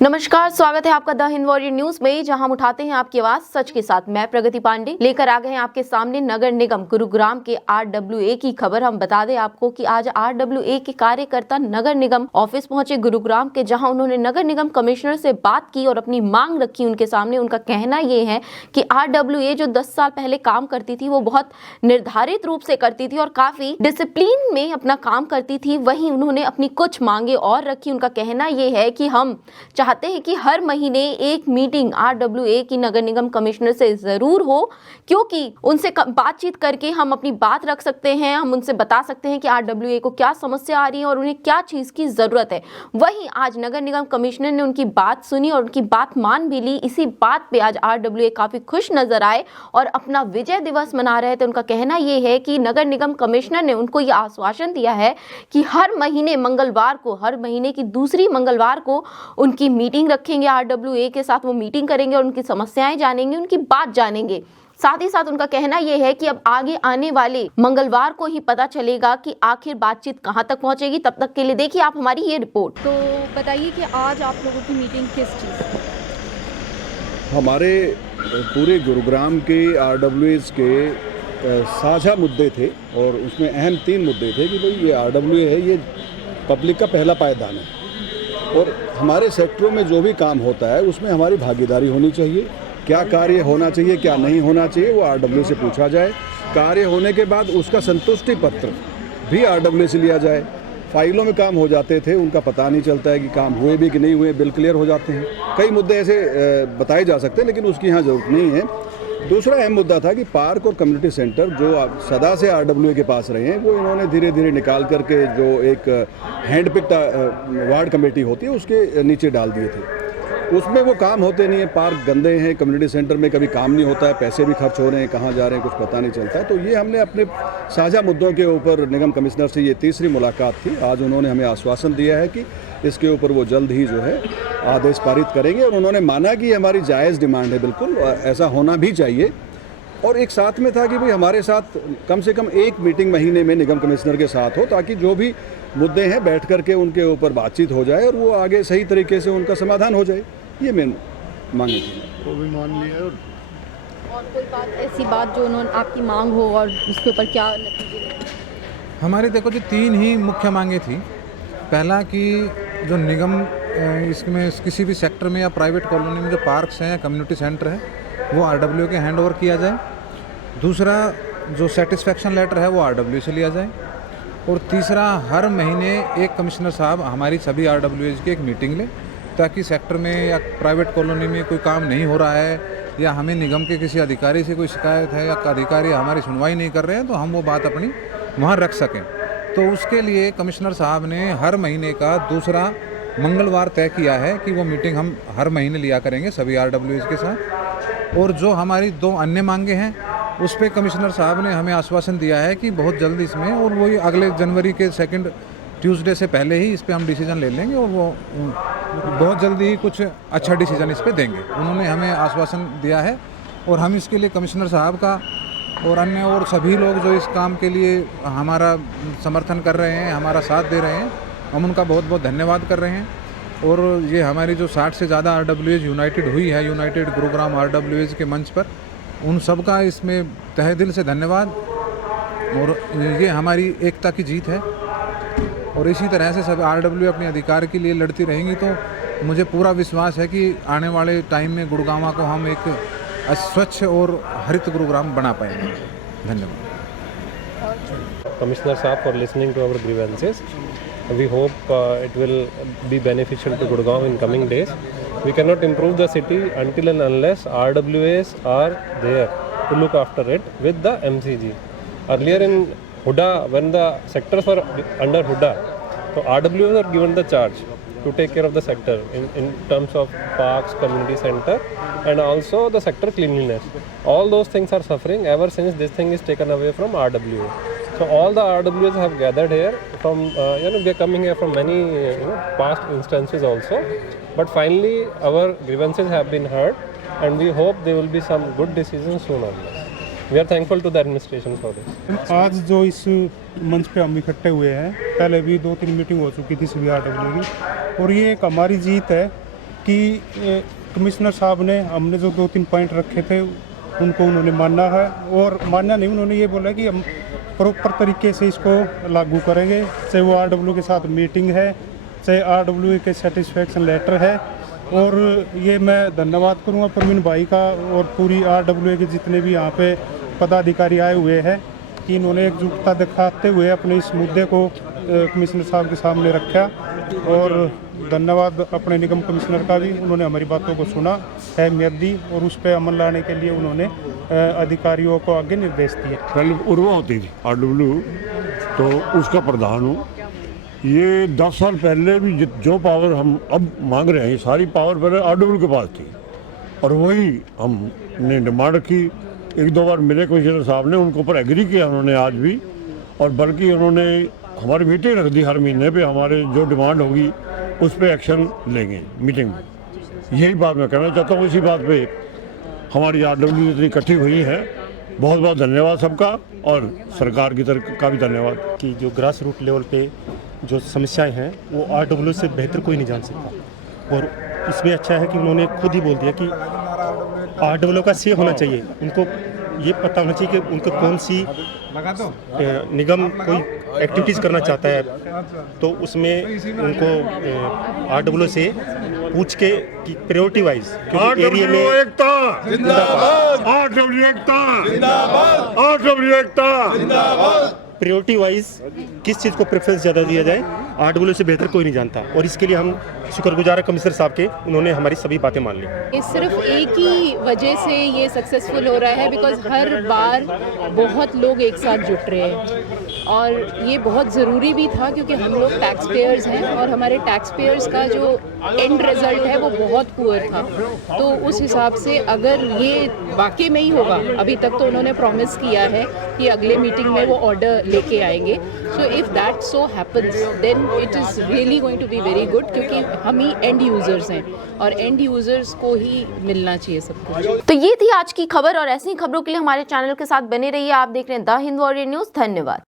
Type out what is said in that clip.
नमस्कार, स्वागत है आपका द हिंद वॉरियर न्यूज में, जहां हम उठाते हैं आपकी आवाज सच के साथ। मैं प्रगति पांडे लेकर आ गए हैं आपके सामने नगर निगम गुरुग्राम के RWA की खबर। हम बता दें आपको कि आज RWA के कार्यकर्ता नगर निगम ऑफिस पहुंचे गुरुग्राम के, जहां उन्होंने नगर निगम कमिश्नर से बात की और अपनी मांग रखी उनके सामने। उनका कहना ये है कि RWA जो 10 साल पहले काम करती थी वो बहुत निर्धारित रूप से करती थी और काफी डिसिप्लिन में अपना काम करती थी। वहीं उन्होंने अपनी कुछ मांगे और रखी। उनका कहना ये है कि हम चाहते हैं कि हर महीने एक मीटिंग RWA की नगर निगम कमिश्नर से जरूर हो, क्योंकि उनसे बातचीत करके हम अपनी बात रख सकते हैं। हम उनसे बता सकते हैं कि RWA को क्या समस्या आ रही है और उन्हें क्या चीज की जरूरत है। वहीं आज नगर निगम कमिश्नर ने उनकी बात सुनी और उनकी बात मान भी ली। इसी बात पे आज RWA काफी खुश नजर आए और अपना विजय दिवस मना रहे थे। उनका कहना यह है कि नगर निगम कमिश्नर ने उनको यह आश्वासन दिया है कि हर महीने मंगलवार को, हर महीने की दूसरी मंगलवार को उनकी मीटिंग रखेंगे RWA के साथ। वो मीटिंग करेंगे और उनकी समस्याएं जानेंगे, उनकी बात जानेंगे। साथ ही साथ उनका कहना यह है कि अब आगे आने वाले मंगलवार को ही पता चलेगा कि आखिर बातचीत कहां तक पहुंचेगी। तब तक के लिए देखिए आप हमारी ये रिपोर्ट। तो बताइए कि आज आप लोगों की मीटिंग किस चीज़ की? हमारे पूरे गुरुग्राम के RWAs के साझा मुद्दे थे और उसमें अहम 3 मुद्दे थे कि भाई ये RWA है, ये पब्लिक का पहला पायदान है और हमारे सेक्टरों में जो भी काम होता है उसमें हमारी भागीदारी होनी चाहिए। क्या कार्य होना चाहिए, क्या नहीं होना चाहिए, वो RWA से पूछा जाए। कार्य होने के बाद उसका संतुष्टि पत्र भी RWA से लिया जाए। फाइलों में काम हो जाते थे, उनका पता नहीं चलता है कि काम हुए भी कि नहीं हुए, बिल क्लियर हो जाते हैं। कई मुद्दे ऐसे बताए जा सकते हैं, लेकिन उसकी यहाँ ज़रूरत नहीं है। दूसरा अहम मुद्दा था कि पार्क और कम्युनिटी सेंटर जो सदा से RWA के पास रहे हैं, वो इन्होंने धीरे धीरे निकाल करके जो एक हैंड पिक्ड वार्ड कमेटी होती है उसके नीचे डाल दिए थे। उसमें वो काम होते नहीं है, पार्क गंदे हैं, कम्युनिटी सेंटर में कभी काम नहीं होता है, पैसे भी खर्च हो रहे हैं, कहाँ जा रहे हैं कुछ पता नहीं चलता। तो ये हमने अपने साझा मुद्दों के ऊपर निगम कमिश्नर से ये तीसरी मुलाकात थी। आज उन्होंने हमें आश्वासन दिया है कि इसके ऊपर वो जल्द ही जो है आदेश पारित करेंगे और उन्होंने माना कि हमारी जायज़ डिमांड है, बिल्कुल ऐसा होना भी चाहिए। और एक साथ में था कि भाई हमारे साथ कम से कम एक मीटिंग महीने में निगम कमिश्नर के साथ हो, ताकि जो भी मुद्दे हैं बैठ करके उनके ऊपर बातचीत हो जाए और वो आगे सही तरीके से उनका समाधान हो जाए। ये मैं मांगी थी, वो भी मान लिया। और कोई बात, ऐसी बात जो उन्होंने आपकी मांग हो और उसके ऊपर क्या नतीजे? हमारी देखो जो 3 ही मुख्य मांगे थी। पहला कि जो निगम इसमें किसी भी सेक्टर में या प्राइवेट कॉलोनी में जो पार्क्स हैं या कम्युनिटी सेंटर है वो RWA के हैंड ओवर किया जाए। दूसरा जो सेटिस्फेक्शन लेटर है वो RWA से लिया जाए। और तीसरा हर महीने एक कमिश्नर साहब हमारी सभी RWAs की एक मीटिंग लें, ताकि सेक्टर में या प्राइवेट कॉलोनी में कोई काम नहीं हो रहा है या हमें निगम के किसी अधिकारी से कोई शिकायत है या अधिकारी हमारी सुनवाई नहीं कर रहे हैं तो हम वो बात अपनी वहाँ रख सकें। तो उसके लिए कमिश्नर साहब ने हर महीने का दूसरा मंगलवार तय किया है कि वो मीटिंग हम हर महीने लिया करेंगे सभी RWAs के साथ। और जो हमारी 2 अन्य मांगे हैं उस पर कमिश्नर साहब ने हमें आश्वासन दिया है कि बहुत जल्द इसमें, और वही अगले जनवरी के 2nd ट्यूसडे से पहले ही इस पर हम डिसीजन ले लेंगे और वो बहुत जल्दी ही कुछ अच्छा डिसीजन इस पर देंगे। उन्होंने हमें आश्वासन दिया है और हम इसके लिए कमिश्नर साहब का और अन्य और सभी लोग जो इस काम के लिए हमारा समर्थन कर रहे हैं, हमारा साथ दे रहे हैं, हम उनका बहुत बहुत धन्यवाद कर रहे हैं। और ये हमारी जो 60 से ज़्यादा RWAs यूनाइटेड हुई है, यूनाइटेड गुरुग्राम RWAs के मंच पर, उन सब का इसमें तहे दिल से धन्यवाद। और ये हमारी एकता की जीत है और इसी तरह से सब RWA अपने अधिकार के लिए लड़ती रहेंगी। तो मुझे पूरा विश्वास है कि आने वाले टाइम में गुरुग्राम को हम एक स्वच्छ और हरित गुरुग्राम बना पाएंगे। धन्यवाद। Commissioner Saab for listening to our grievances. We hope it will be beneficial to Gurgaon in coming days. We cannot improve the city until and unless RWAs are there to look after it with the MCG. Earlier in Huda, when the sectors were under Huda, so RWAs are given the charge to take care of the sector in terms of parks, community center, and also the sector cleanliness. All those things are suffering ever since this thing is taken away from RWA. So all the RWAs have gathered here from, we are coming here from many past instances also. But finally our grievances have been heard and we hope there will be some good decisions soon on this. We are thankful to the administration for this. आज जो इस मंच पे हम इकट्ठे हुए हैं, पहले भी 2-3 मीटिंग हो चुकी थी सभी RWA की, और ये एक हमारी जीत है कि कमिश्नर साहब ने हमने जो 2-3 पॉइंट रखे थे उनको उन्होंने माना है, और माना नहीं, उन्होंने ये बोला कि हम प्रॉपर तरीके से इसको लागू करेंगे, चाहे वो RW के साथ मीटिंग है, चाहे RW के सेटिस्फेक्शन लेटर है। और ये मैं धन्यवाद करूँगा प्रवीण भाई का और पूरी RW के जितने भी यहाँ पे पदाधिकारी आए हुए हैं कि इन्होंने एकजुटता दिखाते हुए अपने इस मुद्दे को कमिश्नर साहब के सामने रखा। और धन्यवाद अपने निगम कमिश्नर का भी, उन्होंने हमारी बातों को सुना, अहमियत दी और उस पर अमल लाने के लिए उन्होंने अधिकारियों को आगे निर्देश दिए। पहले उर्वा होती थी RW, तो उसका प्रधान हूँ। ये 10 साल पहले भी जो पावर हम अब मांग रहे हैं, ये सारी पावर पहले RW के पास थी, और वही हमने डिमांड रखी। 1-2 बार मिले कमिश्नर साहब ने, उनके ऊपर एग्री किया उन्होंने आज भी, और बल्कि उन्होंने हमारी मीटिंग रख दी हर महीने पे, हमारे जो डिमांड होगी उस पर एक्शन लेंगे मीटिंग में। यही बात मैं कहना चाहता हूँ। इसी बात पे हमारी RW इतनी इकट्ठी हुई है। बहुत बहुत धन्यवाद सबका, और सरकार की तरफ का भी धन्यवाद। कि जो ग्रास रूट लेवल पे जो समस्याएं हैं वो RW से बेहतर कोई नहीं जान सकता। और इसमें अच्छा है कि उन्होंने खुद ही बोल दिया कि RW का से होना चाहिए, उनको ये पता होना चाहिए कि उनको कौन सी निगम कोई एक्टिविटीज़ करना चाहता है, तो उसमें उनको RW से पूछ के कि प्रायोरिटी वाइज एरिया में एकता जिंदाबाद, RW एकता जिंदाबाद, RW एकता जिंदाबाद। प्रायोरिटी वाइज किस चीज़ को प्रेफरेंस ज़्यादा दिया जाए, RW से बेहतर कोई नहीं जानता। और इसके लिए हम शुक्रगुजार हैं कमिश्नर साहब के, उन्होंने हमारी सभी बातें मान ली। ये सिर्फ एक ही वजह से ये सक्सेसफुल हो रहा है, बिकॉज हर बार बहुत लोग एक साथ जुट रहे हैं, और ये बहुत ज़रूरी भी था क्योंकि हम लोग टैक्स पेयर्स हैं और हमारे टैक्स पेयर्स का जो एंड रिज़ल्ट है वो बहुत पुअर था। तो उस हिसाब से अगर ये वाकई में ही होगा, अभी तक तो उन्होंने प्रॉमिस किया है कि अगले मीटिंग में वो ऑर्डर लेके आएंगे। So if that so happens then it is really going to be very good, क्योंकि हम ही एंड यूज़र्स हैं और एंड यूज़र्स को ही मिलना चाहिए सब कुछ। तो ये थी आज की खबर, और ऐसी खबरों के लिए हमारे चैनल के साथ बने रहिए। आप देख रहे हैं द हिंद वॉरियर न्यूज़। धन्यवाद।